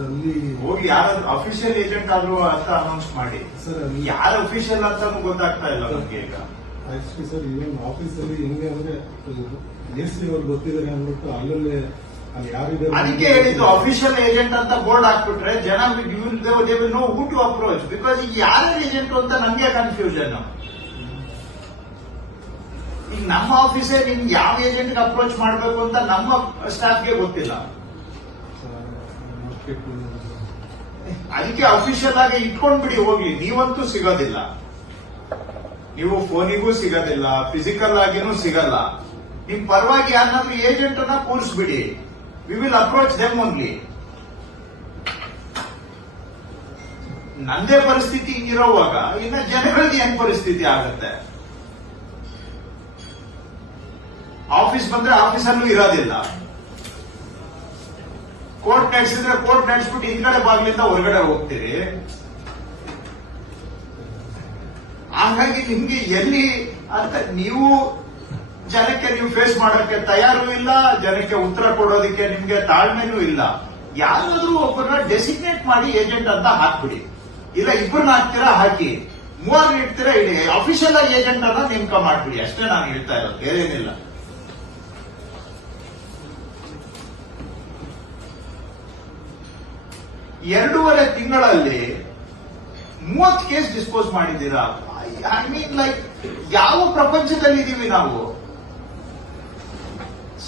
ಅಲ್ಲಿ ಹೋಗಿ ಯಾರಾದ್ರೂ ಅಫಿಷಿಯಲ್ ಏಜೆಂಟ್ ಆದ್ರೂ ಅಂತ ಅನೌನ್ಸ್ ಮಾಡಿ. ಸರ್ ಅಲ್ಲಿ ಯಾರು ಅಫಿಷಿಯಲ್ ಅಂತ ಗೊತ್ತಾಗ್ತಾ ಇಲ್ಲ ನಮ್ಗೆ ಈಗ. ಆಕ್ಚುಲಿ ಸರ್ ಈವನ್ ಆಫೀಸಲ್ಲಿ ಹೆಂಗೆ ಅಂದ್ರೆ ಎಸ್ ಅವ್ರು ಗೊತ್ತಿದ್ದಾರೆ ಅಂದ್ಬಿಟ್ಟು ಅಲ್ಲಲ್ಲೇ ಅಲ್ಲಿ ಯಾರಿದ್ದಾರೆ ಅದಕ್ಕೆ ಹೇಳಿದ್ದು ಅಫಿಷಿಯಲ್ ಏಜೆಂಟ್ ಅಂತ ಬೋರ್ಡ್ ಹಾಕ್ಬಿಟ್ರೆ ಜನ know who to approach because ಈಗ ಯಾರ ಏಜೆಂಟ್ ಅಂತ ನಮ್ಗೆ ಕನ್ಫ್ಯೂಷನ್ ಈಗ ನಮ್ಮ ಆಫೀಸೇ ನಿಮ್ಗೆ ಯಾವ ಏಜೆಂಟ್ ಅಪ್ರೋಚ್ ಮಾಡ್ಬೇಕು ಅಂತ ನಮ್ಮ ಸ್ಟಾಫ್ಗೆ ಗೊತ್ತಿಲ್ಲ. ಅದಕ್ಕೆ ಅಫಿಷಿಯಲ್ ಆಗಿ ಇಟ್ಕೊಂಡ್ಬಿಡಿ ಹೋಗಿ ನೀವಂತೂ ಸಿಗೋದಿಲ್ಲ. ನೀವು ಫೋನಿಗೂ ಸಿಗೋದಿಲ್ಲ ಫಿಸಿಕಲ್ ಆಗಿನೂ ಸಿಗಲ್ಲ. ನಿಮ್ ಪರವಾಗಿ ಯಾರನ್ನಾದ್ರೂ ಏಜೆಂಟ್ ಅನ್ನ ಕೂರಿಸ್ಬಿಡಿ. We will approach them only ನಂದೇ ಪರಿಸ್ಥಿತಿ ಹಿಂಗಿರೋವಾಗ ಇನ್ನ ಜನಗಳಿಗೆ ಹೆಂಗ್ ಪರಿಸ್ಥಿತಿ ಆಗುತ್ತೆ? ಆಫೀಸ್ ಬಂದ್ರೆ ಆಫೀಸಲ್ಲೂ ಇರೋದಿಲ್ಲ. ಕೋರ್ಟ್ ನಡೆಸಿದ್ರೆ ಕೋರ್ಟ್ ನಡೆಸ್ಬಿಟ್ಟು ಕಡೆ ಬಾಗಿಲಿಂದ ಹೊರಗಡೆ ಹೋಗ್ತೀರಿ. ಹಾಗಾಗಿ ನಿಮ್ಗೆ ಎಲ್ಲಿ ಅಂತ ನೀವು ಜನಕ್ಕೆ ನೀವು ಫೇಸ್ ಮಾಡೋಕೆ ತಯಾರು ಇಲ್ಲ, ಜನಕ್ಕೆ ಉತ್ತರ ಕೊಡೋದಕ್ಕೆ ನಿಮ್ಗೆ ತಾಳ್ಮೆನೂ ಇಲ್ಲ. ಯಾರಾದ್ರೂ ಒಬ್ಬರನ್ನ ಡೆಸಿಗ್ನೇಟ್ ಮಾಡಿ ಏಜೆಂಟ್ ಅಂತ ಹಾಕ್ಬಿಡಿ. ಇಲ್ಲ, ಇಬ್ಬರನ್ನ ಹಾಕ್ತೀರಾ, ಹಾಕಿ. ಮೂವರ್ನ ಇಡ್ತೀರಾ, ಇಡಿ. ಅಫಿಷಿಯಲ್ ಆಗಿ ಏಜೆಂಟ್ ಅನ್ನ ನೇಮಕ ಮಾಡ್ಬಿಡಿ. ಅಷ್ಟೇ ನಾನು ಹೇಳ್ತಾ ಇರೋದು. ಬೇರೆ ಎರಡೂವರೆ ತಿಂಗಳಲ್ಲಿ ಮೂವತ್ತು ಕೇಸ್ ಡಿಸ್ಪೋಸ್ ಮಾಡಿದ್ದೀರಾ? ಐ ಮೀನ್ ಲೈಕ್ ಯಾವ ಪ್ರಪಂಚದಲ್ಲಿ ಇದ್ದೀವಿ ನಾವು?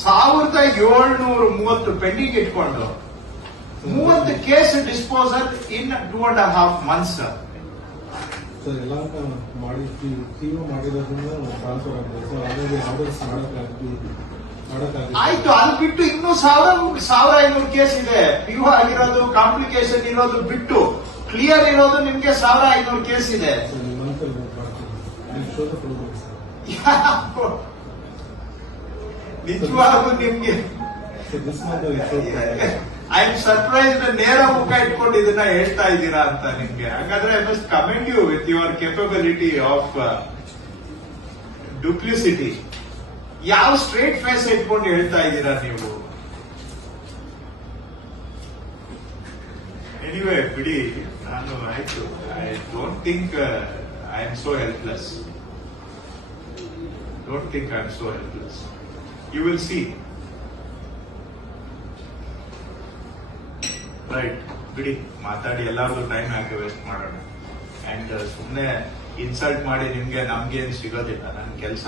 ಸಾವಿರದ ಏಳ್ನೂರ ಮೂವತ್ತು ಪೆಂಡಿಂಗ್ ಇಟ್ಕೊಂಡು ಮೂವತ್ತು case disposal in two and half months sir transfer ಆಗ್ತದೆ ಸೊ ಹಾಗಾಗಿ ಆರ್ಡರ್ಸ್ ಆಯ್ತು ಅದು ಬಿಟ್ಟು ಇನ್ನೂ ಸಾವಿರ ಸಾವಿರ ಐನೂರು ಕೇಸ್ ಇದೆ. ಪಿ ಆಗಿರೋದು ಕಾಂಪ್ಲಿಕೇಶನ್ ಇರೋದು ಬಿಟ್ಟು ಕ್ಲಿಯರ್ ಇರೋದು ನಿಮ್ಗೆ ಸಾವಿರ ಐನೂರು ಕೇಸ್ ಇದೆ. ನಿಜವಾಗೂ ನಿಮ್ಗೆ. ಐ ಆಮ್ ಸರ್ಪ್ರೈಸ್ ನೇರ ಮುಖ ಇಟ್ಕೊಂಡು ಇದನ್ನ ಹೇಳ್ತಾ ಇದ್ದೀರಾ ಅಂತ ನಿಮ್ಗೆ. ಹಾಗಾದ್ರೆ I must commend you with your capability of duplicity ಯಾವ ಸ್ಟ್ರೇಟ್ ಫೇಸ್ ಇಟ್ಕೊಂಡು ಹೇಳ್ತಾ ಇದ್ದೀರಾ ನೀವು? ಎನಿವೇ ಬಿಡಿ, ನಾನು ಆಯ್ತು. I don't think I am so helpless don't think I am so helpless you will see right ಬಿಡಿ, ಮಾತಾಡಿ ಎಲ್ಲಾರ್ದು ಟೈಮ್ ಹಾಕಿ ವೇಸ್ಟ್ ಮಾಡೋಣ. ಅಂಡ್ ಸುಮ್ಮನೆ ಇನ್ಸಲ್ಟ್ ಮಾಡಿ ನಿಮ್ಗೆ, ನಮ್ಗೇನು ಸಿಗೋದಿಲ್ಲ. ನನ್ನ ಕೆಲಸ